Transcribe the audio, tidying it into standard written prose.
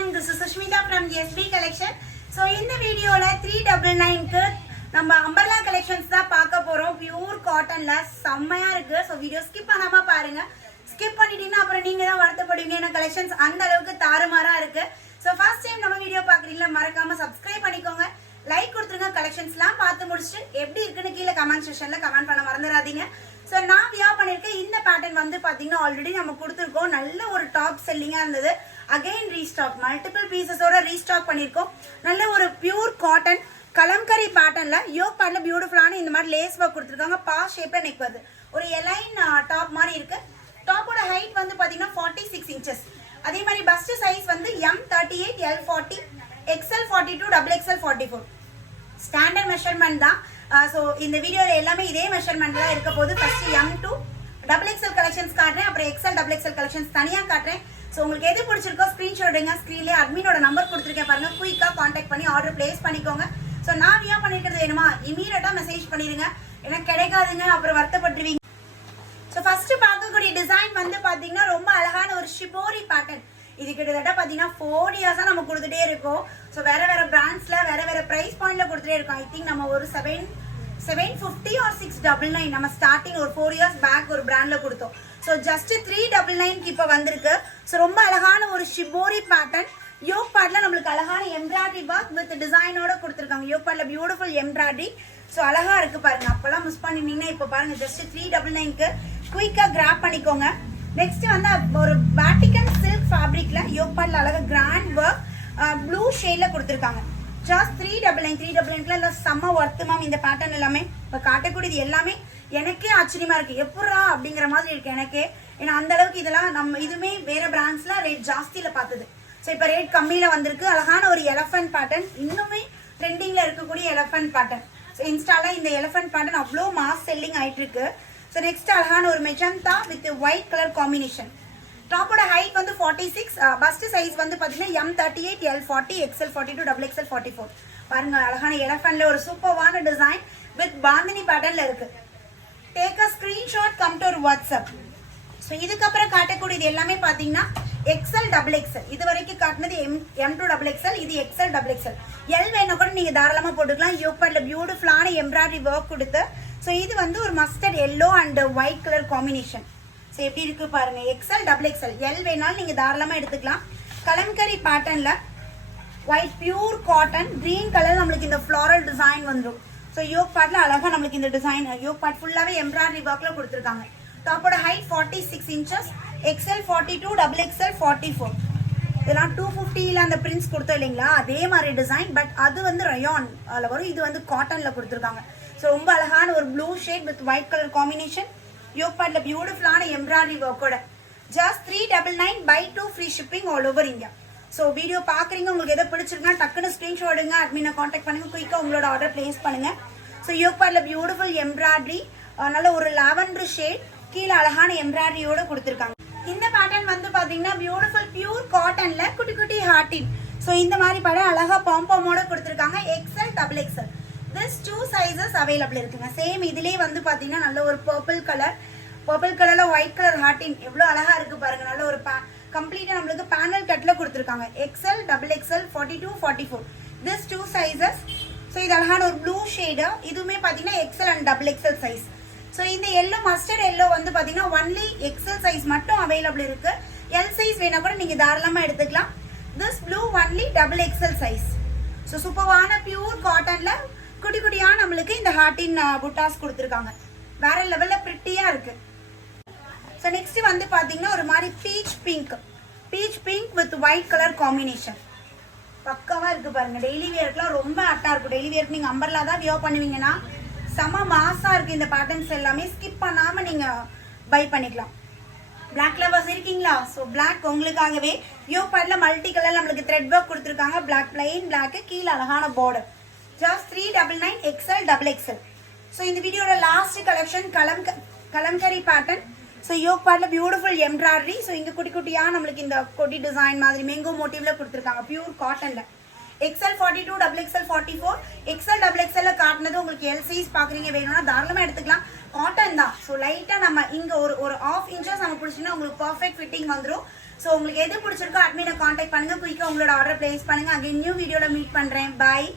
morning. This is Sushmita from the SB collection. So in the video la 399 நம்ம umbrella collections தான் பார்க்க போறோம். Pure cotton ல செம்மையா இருக்கு. So video skip பண்ணாம பாருங்க. Skip பண்ணிட்டீங்கன்னா அப்புறம் நீங்க தான் வருத்தப்படுவீங்க. ஏன்னா collections அந்த அளவுக்கு தாறுமாறா இருக்கு. So first time நம்ம வீடியோ பார்க்கறீங்களா மறக்காம subscribe பண்ணிக்கோங்க. லைக் கொடுத்துருங்க. கலெக்ஷன்ஸ்லாம் பார்த்து முடிச்சிட்டு எப்படி இருக்குன்னு கீழே கமெண்ட் செக்ஷன்ல கமெண்ட் பண்ண மறந்துடாதீங்க. ஸோ நான் வியர் பண்ணியிருக்கேன் இந்த பேட்டர்ன் வந்து பார்த்தீங்கன்னா ஆல்ரெடி நம்ம கொடுத்துருக்கோம். நல்ல ஒரு டாப் செல்லிங்காக இருந்தது. அகைன் ரீஸ்டாக் மல்டிபிள் பீசஸோட ரீஸ்டாக் பண்ணியிருக்கோம். நல்ல ஒரு பியூர் காட்டன் கலம்கரி பேட்டர்னில் யோக் பேட்டர்ல பியூட்டிஃபுல்லான இந்த மாதிரி லேஸ் ஒர்க் கொடுத்துருக்காங்க. பா ஷேப்பில் நெக் வருது. ஒரு எலைன் டாப் மாதிரி இருக்கு. டாப்போட ஹைட் வந்து பார்த்தீங்கன்னா 46 inches. அதே மாதிரி பஸ்ட் சைஸ் வந்து M38, L40, XL42, XXL 44 standard measurement தான். ஸோ இந்த வீடியோவில் எல்லாமே இதே மெஷர்மெண்ட் தான் இருக்க போது. ஃபர்ஸ்ட் M2 XXL கலெக்ஷன்ஸ் காட்டுறேன், அப்புறம் XL XXL கலெக்ஷன்ஸ் தனியாக காட்டுறேன். ஸோ உங்களுக்கு எது பிடிச்சிருக்கோ ஸ்க்ரீன்ஷாட் எடுங்க. ஸ்க்ரீன்லேயே அட்மினோட நம்பர் கொடுத்துருக்கேன் பாருங்க. குயிக்காக கான்டாக்ட் பண்ணி ஆர்டர் பிளேஸ் பண்ணிக்கோங்க. ஸோ நான் வியர் பண்ணிருக்கிறது வேணுமா இமீடியட்டாக மெசேஜ் பண்ணிடுங்க. ஏன்னா கிடைக்காதுங்க அப்புறம் வருத்தப்பட்டுருவீங்க. ஸோ ஃபர்ஸ்ட் பார்க்கக்கூடிய டிசைன் வந்து பார்த்தீங்கன்னா ரொம்ப அழகான ஒரு ஷிபோரி பேட்டர்ன். இது கிட்டத்தட்ட பார்த்தீங்கன்னா 4 இயர்ஸாக நம்ம கொடுத்துட்டே இருக்கோம். ஸோ வேற வேற பிராண்ட்ஸில் வேற வேற ப்ரைஸ் பாயிண்ட்ல கொடுத்துட்டே இருக்கோம். ஐ திங்க் நம்ம ஒரு 750 or 699 நம்ம ஸ்டார்டிங் ஒரு 4 இயர்ஸ் பேக் ஒரு பிராண்ட்ல கொடுத்தோம். ஸோ ஜஸ்ட் 399 இப்போ வந்திருக்கு. ஸோ ரொம்ப அழகான ஒரு ஷிபோரி பேட்டர்ன். யோக் பார்ட்ல நம்மளுக்கு அழகான எம்ப்ராய்டரி ஒர்க் வித் டிசைனோட கொடுத்துருக்காங்க. யோக் பார்ட்ல பியூட்டிஃபுல் எம்ப்ராய்டரி. ஸோ அழகா இருக்கு பாருங்க. அப்பெல்லாம் மிஸ் பண்ணிட்டீங்கன்னா இப்போ பாருங்க ஜஸ்ட் 399க்கு குயிக்கா கிராப் பண்ணிக்கோங்க. நெக்ஸ்ட் வந்து ஒரு வேட்டிகன் சில்க் ஃபேப்ரிக்ல யோக் பார்ட்ல அழகா கிராண்ட் ஒர்க் ப்ளூ ஷேட்ல கொடுத்துருக்காங்க. ஜஸ்ட் 399 இல்ல செம்ம ஒர்த்து மேம் இந்த பேட்டர்ன் எல்லாமே. இப்போ காட்டக்கூடியது எல்லாமே எனக்கே ஆச்சரியமா இருக்கு. எப்படா அப்படிங்கிற மாதிரி இருக்கு எனக்கே. ஏன்னா அந்த அளவுக்கு இதெல்லாம் நம்ம இதுவுமே வேற பிராண்ட்ஸ்ல ரேட் ஜாஸ்தியில பார்த்தது. ஸோ இப்போ ரேட் கம்மியில வந்திருக்கு. அழகான ஒரு எலஃபன்ட் பேட்டர்ன். இன்னுமே ட்ரெண்டிங்ல இருக்கக்கூடிய எலஃபன்ட் பேட்டர்ன். ஸோ இன்ஸ்டால இந்த எலஃபன்ட் பேட்டர்ன் அவ்வளோ மாஸ் செல்லிங் ஆயிட்டு இருக்கு. ஸோ நெக்ஸ்ட் அழகான ஒரு magenta with white colour combination. டாப்போட ஹைட் வந்து 46. பஸ்ட் சைஸ் வந்து பார்த்தீங்கன்னா M38, L40, XL42, XXL 44 பாருங்க. அழகான எலஃபன்ட்ல ஒரு சூப்பர்வான டிசைன் வித் பாந்தினி பேட்டர்ன்ல இருக்கு. Take a screenshot, come to WhatsApp. So இதுக்கப்புறம் காட்டக்கூடியது எல்லாமே பார்த்தீங்கன்னா XL XXL. இது வரைக்கும் காட்டினது M2 XXL, இது XL XXL. எல் வேணா கூட நீங்க தாராளமா போட்டுக்கலாம். யோக் பார்ட்ல பியூட்டிஃபுல்லான எம்ப்ராய்டரி ஒர்க் கொடுத்து. ஸோ இது வந்து ஒரு mustard yellow and white colour combination. So எப்படி இருக்கு பாருங்க. XL XXL எல் வேணாலும் நீங்க தாராளமா எடுத்துக்கலாம். கலம்கரி பேட்டர்ன்ல white pure cotton green colour நம்மளுக்கு இந்த ஃப்ளாரல் டிசைன் வந்துடும். ஸோ யோக் பார்ட்ல அழகா நம்மளுக்கு இந்த டிசைன் யோக் பார்ட் ஃபுல்லாவே எம்ப்ராய்டரி ஒர்க்ல கொடுத்துருக்காங்க. டாப்போட ஹைட் 46 inches, XL42, XXL 44 இதெல்லாம் 250ல அந்த பிரிண்ட்ஸ் கொடுத்தோம் இல்லைங்களா, அதே மாதிரி டிசைன். பட் அது வந்து ரயான் அதில் வரும். இது வந்து காட்டன்ல கொடுத்துருக்காங்க. ஸோ ரொம்ப அழகான ஒரு blue shade with white colour combination. Yoke பார்ட்ல பியூட்டிஃபுல்லான எம்ப்ராய்டரி ஒர்க்கோட. Just 399 buy 2 free shipping all over India. So video பார்க்குறீங்க, உங்களுக்கு எதை பிடிச்சிருக்குன்னா டக்குன்னு ஸ்க்ரீன்ஷாட் எடுங்க. அட்மினை காண்டாக்ட் பண்ணுங்க. குயிக்காக உங்களோட ஆர்டர் பிளேஸ் பண்ணுங்க. ஸோ யோக் பார்ட்ல பியூட்டிஃபுல் எம்ப்ராய்டரி நல்ல ஒரு லாவெண்டர் ஷேட் கீழே அழகான எம்ப்ராய்டரியோட கொடுத்துருக்காங்க. இந்த பேட்டர்ன் வந்து பாத்தீங்கன்னா பியூட்டிஃபுல் பியூர் காட்டன்ல குட்டி குட்டி ஹார்டின். ஸோ இந்த மாதிரி படம் அழகா பாம்போமோட கொடுத்துருக்காங்க. XL XXL this 2 sizes available இருக்குங்க. சேம் இதுலயே வந்து பாத்தீங்கன்னா நல்ல ஒரு பர்பிள் கலர்ல ஒயிட் கலர் ஹார்டின் எவ்வளவு அழகா இருக்கு பாருங்க. நல்ல ஒரு கம்ப்ளீட்டா நம்மளுக்கு பேனல் கட்ல கொடுத்துருக்காங்க. XL XXL 42, 44 this 2 sizes. So இது அழகான ஒரு ப்ளூ ஷேடு. இதுவுமே பாத்தீங்கன்னா XL and XXL size. So இந்த எல்லோ மஸ்டர்ட் எல்லோ வந்து பார்த்தீங்கன்னா ஒன்லி XL சைஸ் மட்டும் அவைலபிள் இருக்கு. எல் சைஸ் வேணா கூட நீங்கள் தாராளமாக எடுத்துக்கலாம். This blue only XXL size. So சூப்பர்வான பியூர் காட்டன்ல குட்டி குட்டியாக நம்மளுக்கு இந்த ஹார்டின் புட்டாஸ் கொடுத்துருக்காங்க. வேற லெவலில் ப்ரிட்டியாக இருக்கு. ஸோ நெக்ஸ்ட் வந்து பார்த்தீங்கன்னா ஒரு மாதிரி beach pink with white colour combination. பக்காவாக இருக்கு பாருங்க. டெய்லி வியர்க்குலாம் ரொம்ப அட்டா இருக்கும். டெய்லி வியர்க்கு நீங்கள் அம்பர்லா தான் வியர் பண்ணுவீங்கன்னா செம மாசா இருக்கு. இந்த பேட்டர்ன்ஸ் எல்லாமே ஸ்கிப் பண்ணாம நீங்க பை பண்ணிக்கலாம். பிளாக் லவர்ஸ் இருக்கீங்களா? ஸோ பிளாக் உங்களுக்காகவே யோக் பார்ட்ல மல்டி கலர் நம்மளுக்கு த்ரெட் ஒர்க் கொடுத்துருக்காங்க. பிளாக் பிளைன் பிளாக் கீழே அழகான border. Just 399 XL XXL. So இந்த வீடியோட last collection Kalamkari pattern. So yoke பார்ட்ல பியூட்டிஃபுல் எம்ப்ராய்டரி. ஸோ இங்க குட்டி குட்டியா நம்மளுக்கு இந்த கொடி டிசைன் மாதிரி மேங்கோ மோட்டிவ்ல கொடுத்துருக்காங்க. பியூர் காட்டன்ல XL42, XXL 44 XL XXL காட்டினது உங்களுக்கு எல் சைஸ் பாக்குறீங்க வேணும்னா தாராளமா எடுத்துக்கலாம். காட்டன் தான். ஸோ லைட்டா நம்ம இங்க ஒரு 1/2 inches நம்ம பிடிச்சிங்கன்னா உங்களுக்கு பர்ஃபெக்ட் ஃபிட்டிங் வந்துடும். ஸோ உங்களுக்கு எது பிடிச்சிருக்கோ அட்மினை காண்டாக்ட் பண்ணுங்க, குயிக்காக உங்களோட ஆர்டர் பிளேஸ் பண்ணுங்க. அகைன் நியூ வீடியோவில் மீட் பண்ணுறேன். பாய்.